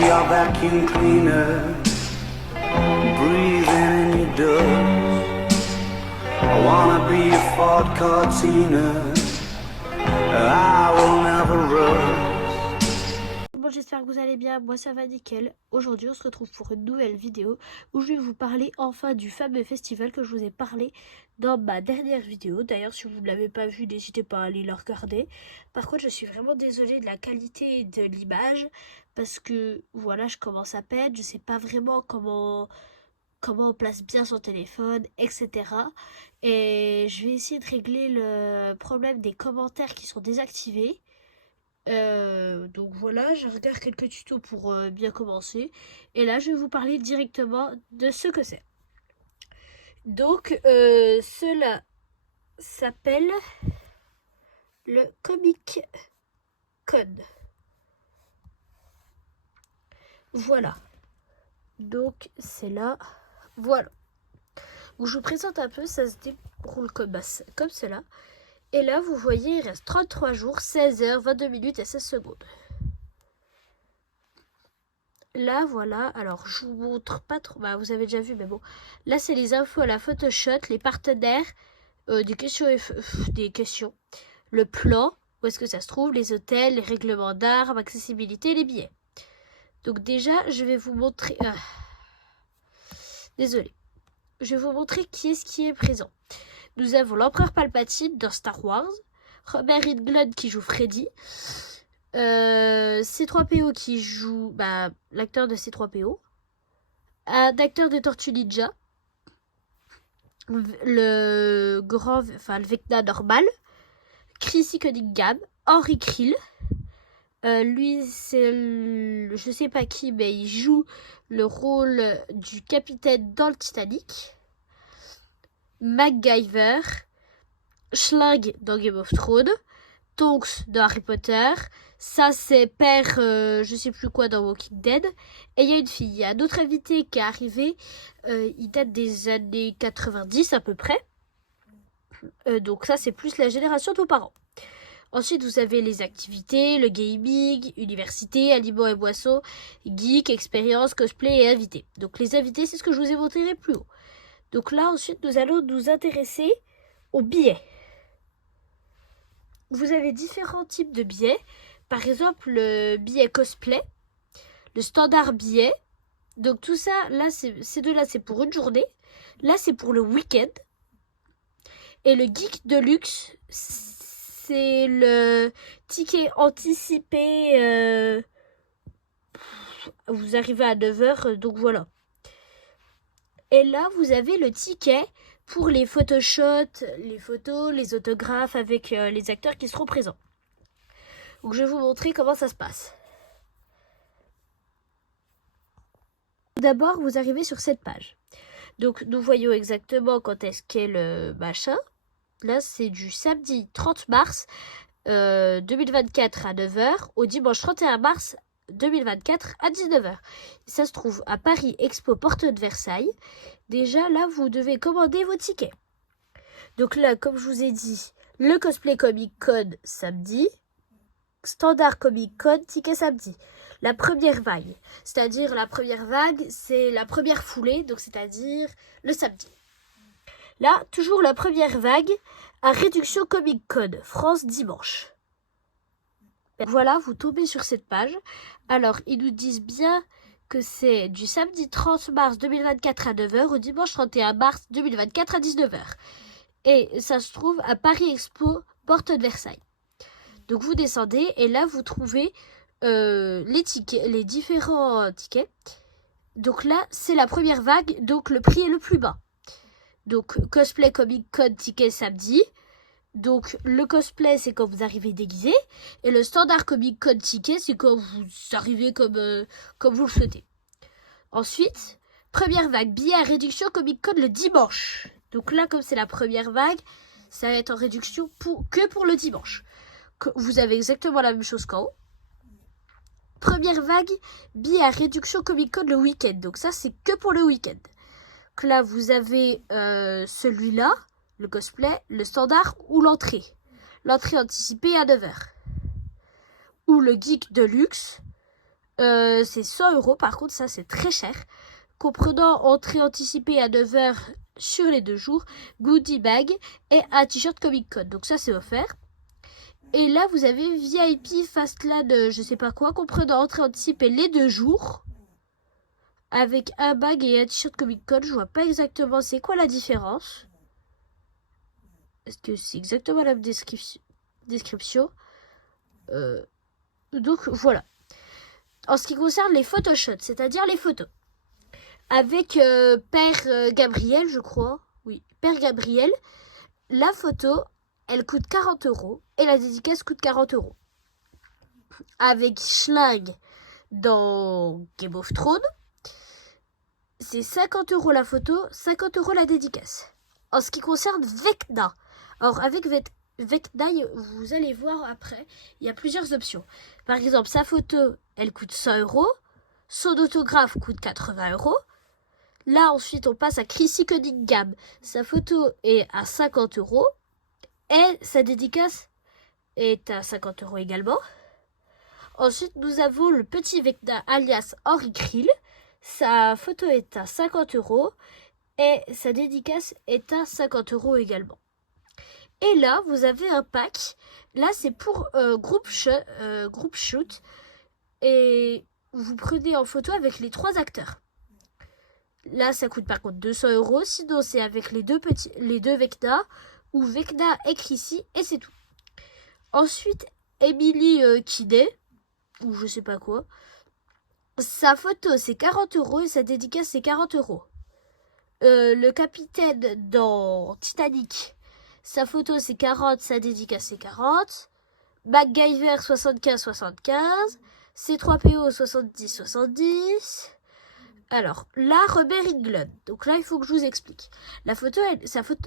your vacuum cleaner, breathing in your dust. I wanna be a Ford Cortina, I will never rust. Bon, j'espère que vous allez bien, moi ça va nickel. Aujourd'hui on se retrouve pour une nouvelle vidéo où je vais vous parler enfin du fameux festival que je vous ai parlé dans ma dernière vidéo. D'ailleurs si vous ne l'avez pas vu, n'hésitez pas à aller la regarder. Par contre je suis vraiment désolée de la qualité de l'image parce que voilà, je commence à peine, je sais pas vraiment comment on place bien son téléphone, etc. Et je vais essayer de régler le problème des commentaires qui sont désactivés. Donc voilà, je regarde quelques tutos pour bien commencer. Et là, je vais vous parler directement de ce que c'est. Donc, cela s'appelle le Comic Con. Voilà. Donc, c'est là. Voilà. Donc, je vous présente un peu, ça se déroule comme cela. Et là, vous voyez, il reste 33 jours, 16 heures, 22 minutes et 16 secondes. Là, voilà, alors je vous montre pas trop, bah, vous avez déjà vu, mais bon. Là, c'est les infos à la photoshot, les partenaires, des questions, le plan, où est-ce que ça se trouve, les hôtels, les règlements d'art, accessibilité, les billets. Donc déjà, je vais vous montrer... Désolée. Je vais vous montrer qui est présent. Nous avons l'empereur Palpatine dans Star Wars, Robert Englund qui joue Freddy, C3PO qui joue l'acteur de C3PO, un acteur de Tortue Ninja, le Vecna normal, Chrissy Cunningham, Henry Krill, lui c'est je sais pas qui, mais il joue le rôle du capitaine dans le Titanic, MacGyver, Schlag dans Game of Thrones, Tonks dans Harry Potter, ça c'est père je sais plus quoi dans Walking Dead, et il y a une fille, il y a un autre invité qui est arrivé, il date des années 90 à peu près, donc ça c'est plus la génération de vos parents. Ensuite vous avez les activités, le gaming, université, aliments et boissons, geek, expérience, cosplay et invités. Donc les invités c'est ce que je vous ai montré plus haut. Donc là ensuite nous allons nous intéresser aux billets. Vous avez différents types de billets. Par exemple, le billet cosplay, le standard billet. Donc tout ça, là, ces deux-là, c'est pour une journée. Là, c'est pour le week-end. Et le Geek Deluxe, c'est le ticket anticipé. Vous arrivez à 9h, donc voilà. Et là, vous avez le ticket pour les photoshots, les photos, les autographes avec les acteurs qui seront présents. Donc je vais vous montrer comment ça se passe. D'abord, vous arrivez sur cette page. Donc nous voyons exactement quand est-ce qu'est le machin. Là, c'est du samedi 30 mars 2024 à 9h au dimanche 31 mars 2024 à 19h. Ça se trouve à Paris Expo Porte de Versailles. Déjà, là, vous devez commander vos tickets. Donc là, comme je vous ai dit, le cosplay Comic Con samedi, standard Comic Con ticket samedi. La première vague, c'est-à-dire la première vague, c'est la première foulée, donc c'est-à-dire le samedi. Là, toujours la première vague à réduction Comic Con, France dimanche. Voilà, vous tombez sur cette page. Alors, ils nous disent bien que c'est du samedi 30 mars 2024 à 9h au dimanche 31 mars 2024 à 19h. Et ça se trouve à Paris Expo, Porte de Versailles. Donc vous descendez et là vous trouvez les tickets, les différents tickets. Donc là c'est la première vague, donc le prix est le plus bas. Donc cosplay Comic Con ticket samedi. Donc le cosplay c'est quand vous arrivez déguisé et le standard Comic Con ticket c'est quand vous arrivez comme vous le souhaitez. Ensuite, première vague, billet à réduction Comic Con le dimanche. Donc là comme c'est la première vague, ça va être en réduction que pour le dimanche. Vous avez exactement la même chose qu'en haut. Première vague, billet à réduction Comic Con le week-end. Donc ça c'est que pour le week-end. Donc là vous avez celui-là, le cosplay, le standard ou l'entrée. L'entrée anticipée à 9h. Ou le Geek Deluxe C'est 100 € par contre, ça c'est très cher. Comprenant entrée anticipée à 9 heures sur les 2 jours, goodie bag et un t-shirt Comic Con. Donc ça c'est offert. Et là vous avez VIP Fastlane, je sais pas quoi, comprenant entrée anticipée les 2 jours. Avec un bag et un t-shirt Comic Con, je vois pas exactement c'est quoi la différence. Est-ce que c'est exactement la même description Donc voilà. En ce qui concerne les photoshots, c'est-à-dire les photos, avec Père Gabriel, je crois, oui, Père Gabriel, la photo, elle coûte 40 € et la dédicace coûte 40 €. Avec Schling dans Game of Thrones, c'est 50 € la photo, 50 € la dédicace. En ce qui concerne Vecna, alors avec Vecna, vous allez voir après, il y a plusieurs options. Par exemple, sa photo, elle coûte 100 €, son autographe coûte 80 €. Là, ensuite, on passe à Chrissy Cunningham. Sa photo est à 50 € et sa dédicace est à 50 € également. Ensuite, nous avons le petit Vecna alias Henri Krill. Sa photo est à 50 € et sa dédicace est à 50 € également. Et là, vous avez un pack. Là, c'est pour groupe shoot. Et vous prenez en photo avec les 3 acteurs. Là, ça coûte par contre 200 €. Sinon, c'est avec les deux Vecna ou Vecna et Chrissy et c'est tout. Ensuite, Emily Kinney, ou je sais pas quoi. Sa photo, c'est 40 € et sa dédicace, c'est 40 €. Le capitaine dans Titanic, sa photo, c'est 40, sa dédicace, c'est 40. MacGyver, 75. C3PO, 70. Alors, là, Robert Englund. Donc là, il faut que je vous explique. Sa photo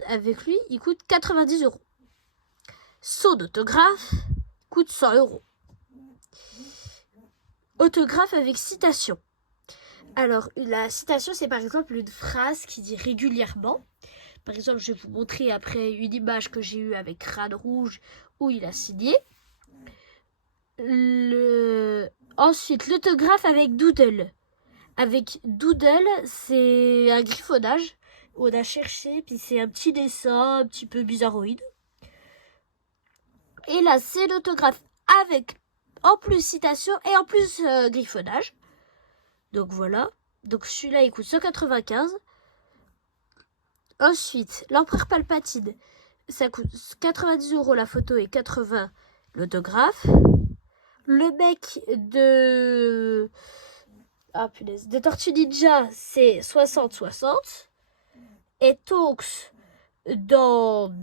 avec lui, il coûte 90 €. Son autographe coûte 100 €. Autographe avec citation. Alors, la citation, c'est par exemple une phrase qui dit régulièrement. Par exemple, je vais vous montrer après une image que j'ai eue avec Crâne Rouge où il a signé. Ensuite, l'autographe avec Doodle. Avec Doodle, c'est un griffonnage. On a cherché, puis c'est un petit dessin un petit peu bizarroïde. Et là, c'est l'autographe avec en plus citation et en plus griffonnage. Donc voilà. Donc celui-là, il coûte 195. Ensuite, l'empereur Palpatine, ça coûte 90 € la photo et 80 l'autographe. Le mec de Tortue Ninja, c'est 60. Et Tonks dans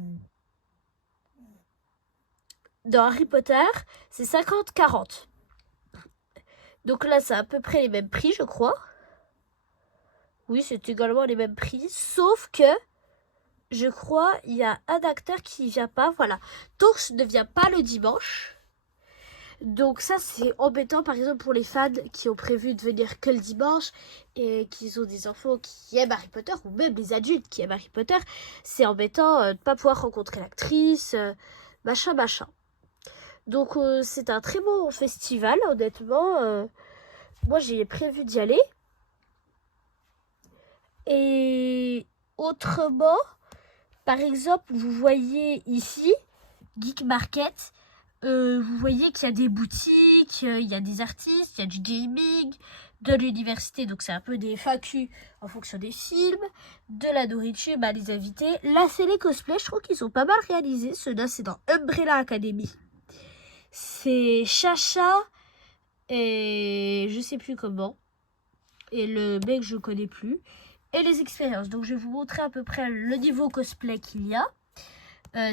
Harry Potter, c'est 50-40. Donc là, c'est à peu près les mêmes prix, je crois. Oui, c'est également les mêmes prix. Sauf que, je crois, il y a un acteur qui ne vient pas. Voilà. Tonks ne vient pas le dimanche. Donc ça, c'est embêtant, par exemple, pour les fans qui ont prévu de venir que le dimanche et qui ont des enfants qui aiment Harry Potter, ou même les adultes qui aiment Harry Potter. C'est embêtant de ne pas pouvoir rencontrer l'actrice, machin. Donc c'est un très beau festival, honnêtement. Moi, j'ai prévu d'y aller. Et autrement, par exemple, vous voyez ici, Geek Market, vous voyez qu'il y a des boutiques, il y a des artistes, il y a du gaming, de l'université, donc c'est un peu des FAQ en fonction des films, de la nourriture, les invités. Là, c'est les cosplays, je trouve qu'ils sont pas mal réalisés. Ceux-là, c'est dans Umbrella Academy. C'est Chacha et je sais plus comment. Et le mec, je connais plus. Et les expériences. Donc, je vais vous montrer à peu près le niveau cosplay qu'il y a.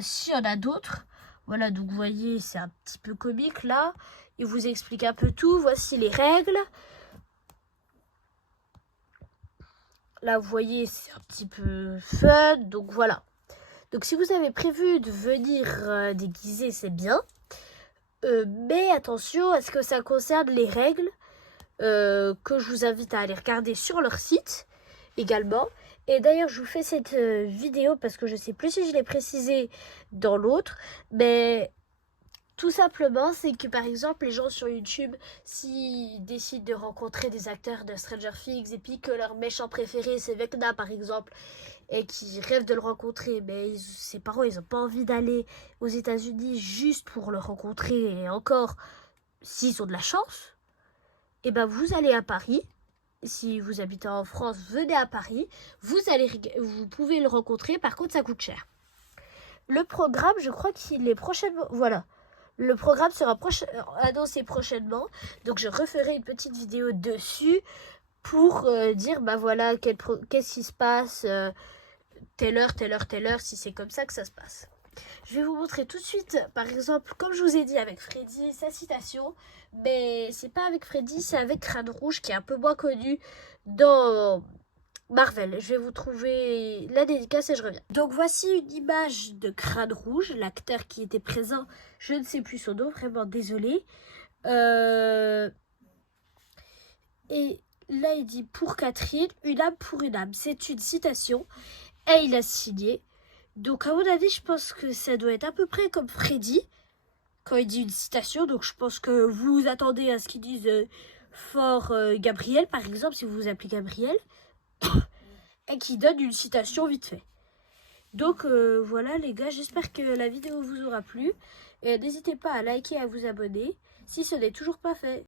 S'il y en a d'autres. Voilà, donc vous voyez, c'est un petit peu comique là. Il vous explique un peu tout. Voici les règles. Là, vous voyez, c'est un petit peu fun. Donc, voilà. Donc, si vous avez prévu de venir déguiser, c'est bien. Mais attention à ce que ça concerne les règles. Que je vous invite à aller regarder sur leur site également. Et d'ailleurs, je vous fais cette vidéo parce que je sais plus si je l'ai précisé dans l'autre, mais Tout simplement, c'est que par exemple, les gens sur YouTube, s'ils décident de rencontrer des acteurs de Stranger Things et puis que leur méchant préféré c'est Vecna par exemple, et qui rêvent de le rencontrer, mais ses parents ils ont pas envie d'aller aux États-Unis juste pour le rencontrer, et encore, s'ils ont de la chance, et ben vous allez à Paris. Si vous habitez en France, venez à Paris, vous pouvez le rencontrer, par contre ça coûte cher. Le programme, je crois qu'il est prochainement, voilà. Le programme sera annoncé prochainement, donc je referai une petite vidéo dessus pour dire bah voilà qu'est-ce qui se passe, telle heure, si c'est comme ça que ça se passe. Je vais vous montrer tout de suite, par exemple, comme je vous ai dit avec Freddy, sa citation, mais c'est pas avec Freddy, c'est avec Crâne Rouge qui est un peu moins connu dans Marvel. Je vais vous trouver la dédicace et je reviens. Donc voici une image de Crâne Rouge, l'acteur qui était présent, je ne sais plus son nom, vraiment désolé. Et là il dit pour Catherine, une âme pour une âme. C'est une citation et il a signé. Donc à mon avis, je pense que ça doit être à peu près comme Freddy quand il dit une citation. Donc je pense que vous vous attendez à ce qu'il dise fort Gabriel, par exemple, si vous vous appelez Gabriel, et qui donne une citation vite fait. Donc voilà les gars, j'espère que la vidéo vous aura plu. Et n'hésitez pas à liker et à vous abonner si ce n'est toujours pas fait.